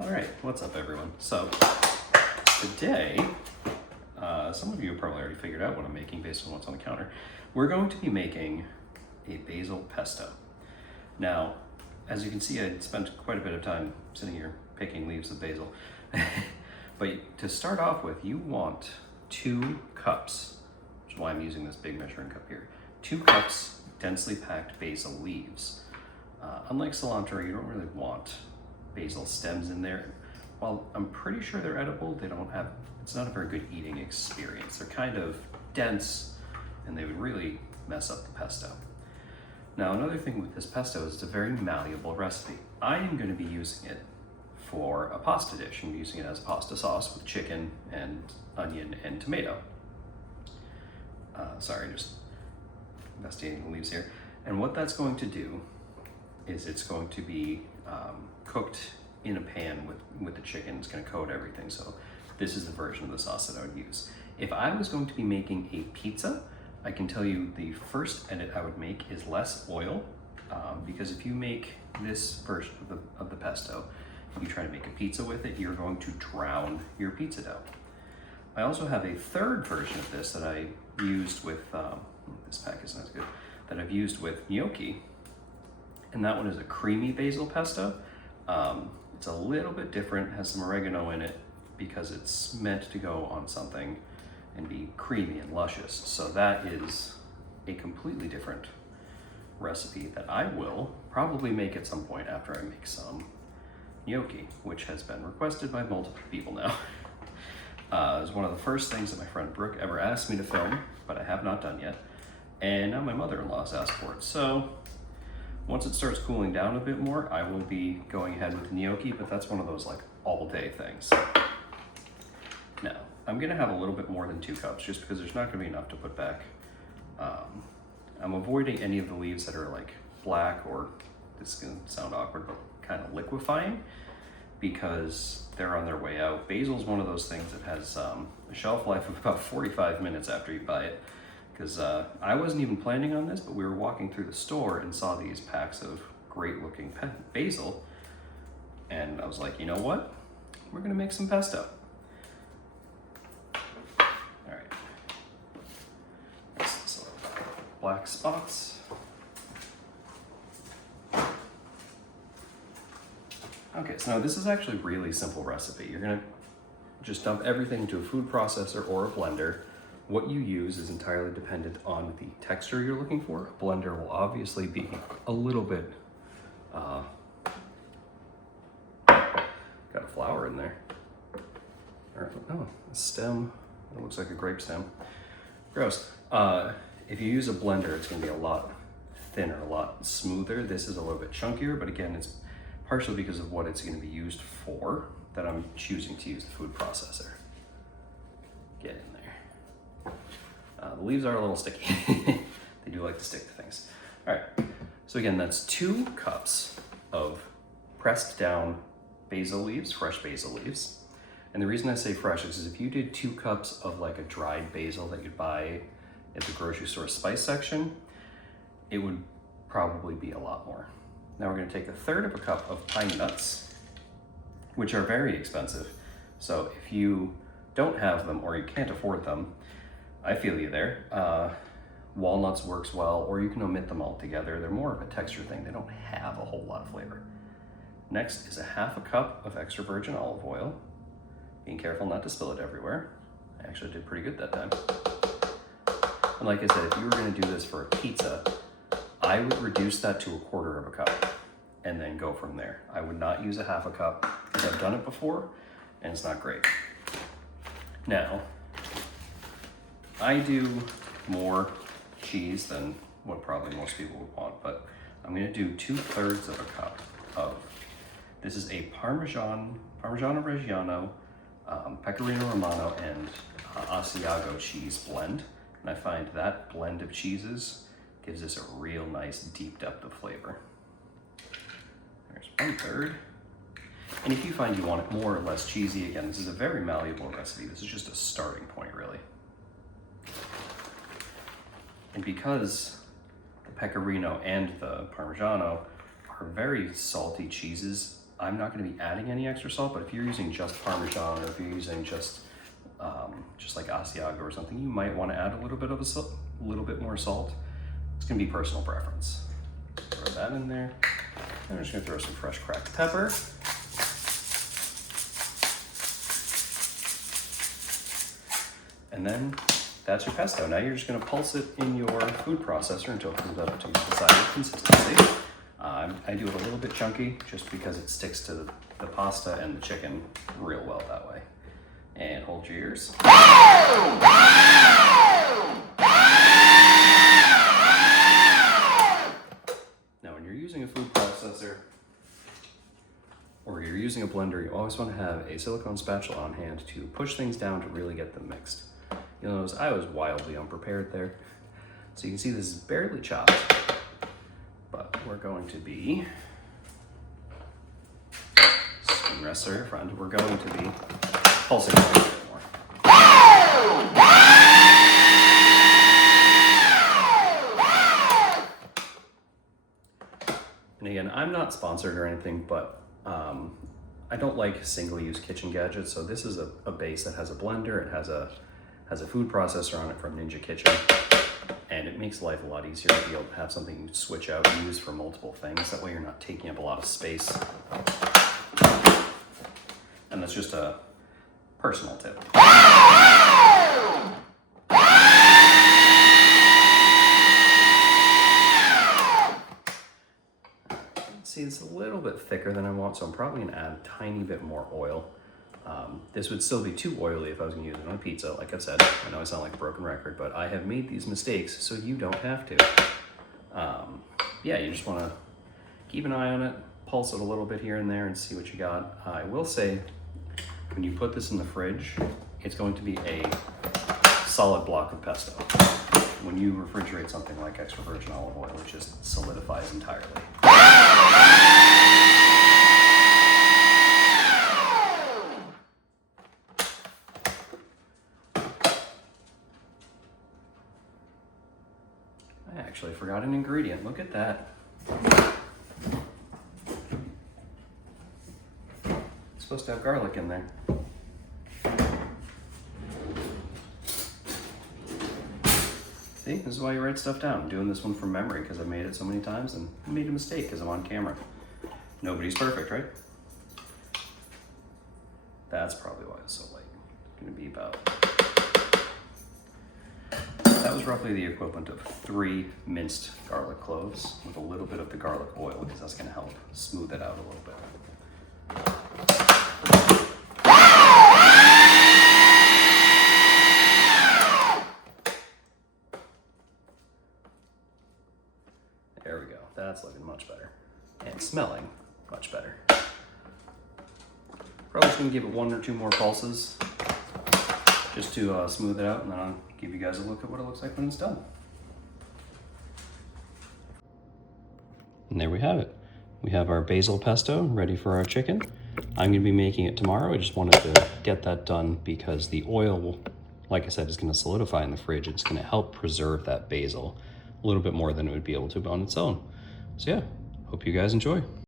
All right, what's up everyone? So today, some of you have probably already figured out what I'm making based on what's on the counter. We're going to be making a basil pesto. Now, as you can see, I spent quite a bit of time sitting here picking leaves of basil. But to start off with, you want 2 cups, which is why I'm using this big measuring cup here. 2 cups densely packed basil leaves. Unlike cilantro, you don't really want basil stems in there. While I'm pretty sure they're edible, it's not a very good eating experience. They're kind of dense and they would really mess up the pesto. Now, another thing with this pesto is it's a very malleable recipe. I am going to be using it for a pasta dish. I'm using it as a pasta sauce with chicken and onion and tomato. Sorry, just investigating the leaves here. And what that's going to do is it's going to be cooked in a pan with the chicken. It's going to coat everything. So this is the version of the sauce that I would use. If I was going to be making a pizza, I can tell you the first edit I would make is less oil, because if you make this version of the pesto, you try to make a pizza with it, you're going to drown your pizza dough. I also have a third version of this that I used with, this pack isn't as good, that I've used with gnocchi, and that one is a creamy basil pesto. It's a little bit different, has some oregano in it because it's meant to go on something and be creamy and luscious. So that is a completely different recipe that I will probably make at some point after I make some gnocchi, which has been requested by multiple people now. It was one of the first things that my friend Brooke ever asked me to film, but I have not done yet. And now my mother-in-law's asked for it. So once it starts cooling down a bit more, I will be going ahead with gnocchi, but that's one of those like all-day things. Now, I'm gonna have a little bit more than 2 cups just because there's not gonna be enough to put back. I'm avoiding any of the leaves that are like black, or this is gonna sound awkward, but kind of liquefying, because they're on their way out. Basil is one of those things that has a shelf life of about 45 minutes after you buy it. Because I wasn't even planning on this, but we were walking through the store and saw these packs of great looking basil. And I was like, you know what? We're gonna make some pesto. All right. This black spots. Okay, so now this is actually a really simple recipe. You're gonna just dump everything into a food processor or a blender. What you use is entirely dependent on the texture you're looking for. A blender will obviously be a little bit, got a flower in there. Or, oh, a stem, it looks like a grape stem. Gross. If you use a blender, it's gonna be a lot thinner, a lot smoother. This is a little bit chunkier, but again, it's partially because of what it's gonna be used for that I'm choosing to use the food processor. Get in there. The leaves are a little sticky. They do like to stick to things. All right, so again, that's 2 cups of pressed down basil leaves, fresh basil leaves. And the reason I say fresh is if you did 2 cups of like a dried basil that you'd buy at the grocery store spice section, it would probably be a lot more. Now we're gonna take 1/3 of a cup of pine nuts, which are very expensive. So if you don't have them or you can't afford them, I feel you there. Walnuts works well, or you can omit them altogether. They're more of a texture thing. They don't have a whole lot of flavor. Next is 1/2 cup of extra virgin olive oil. Being careful not to spill it everywhere. I actually did pretty good that time. And like I said, if you were gonna do this for a pizza, I would reduce that to 1/4 of a cup and then go from there. I would not use 1/2 cup because I've done it before and it's not great. Now, I do more cheese than what probably most people would want, but I'm gonna do 2/3 of a cup of, this is a parmigiano reggiano, pecorino romano, and Asiago cheese blend. And I find that blend of cheeses gives this a real nice deep depth of flavor. There's 1/3. And if you find you want it more or less cheesy, again, this is a very malleable recipe. This is just a starting point, really. And because the pecorino and the parmigiano are very salty cheeses, I'm not going to be adding any extra salt, but if you're using just Parmesan, or if you're using just like Asiago or something, you might want to add a little bit more salt. It's going to be personal preference. Throw that in there. And we're just going to throw some fresh cracked pepper. And then that's your pesto. Now you're just going to pulse it in your food processor until it comes up to the desired consistency. I do it a little bit chunky just because it sticks to the pasta and the chicken real well that way. And hold your ears. Now when you're using a food processor or you're using a blender, you always want to have a silicone spatula on hand to push things down to really get them mixed. You'll notice I was wildly unprepared there. So you can see this is barely chopped, but we're going to be, spoon rest your friend, we're going to be pulsing it a little bit more. And again, I'm not sponsored or anything, but I don't like single-use kitchen gadgets. So this is a base that has a blender, it has a food processor on it from Ninja Kitchen, and it makes life a lot easier to be able to have something you switch out and use for multiple things. That way you're not taking up a lot of space. And that's just a personal tip. See, it's a little bit thicker than I want, so I'm probably gonna add a tiny bit more oil. This would still be too oily if I was gonna use it on a pizza. Like I've said, I know I sound like a broken record, but I have made these mistakes so you don't have to. Yeah, you just wanna keep an eye on it, pulse it a little bit here and there and see what you got. I will say, when you put this in the fridge, it's going to be a solid block of pesto. When you refrigerate something like extra virgin olive oil, it just solidifies entirely. I actually forgot an ingredient. Look at that. It's supposed to have garlic in there. See, this is why you write stuff down. I'm doing this one from memory because I've made it so many times and I made a mistake because I'm on camera. Nobody's perfect, right? That's probably why it's so light. It's gonna be about, that was roughly the equivalent of 3 minced garlic cloves with a little bit of the garlic oil because that's gonna help smooth it out a little bit. There we go, that's looking much better. And smelling much better. Probably just gonna give it 1 or 2 more pulses just to smooth it out, and then I'll give you guys a look at what it looks like when it's done. And there we have it. We have our basil pesto ready for our chicken. I'm gonna be making it tomorrow. I just wanted to get that done because the oil, like I said, is gonna solidify in the fridge. It's gonna help preserve that basil a little bit more than it would be able to on its own. So yeah, hope you guys enjoy.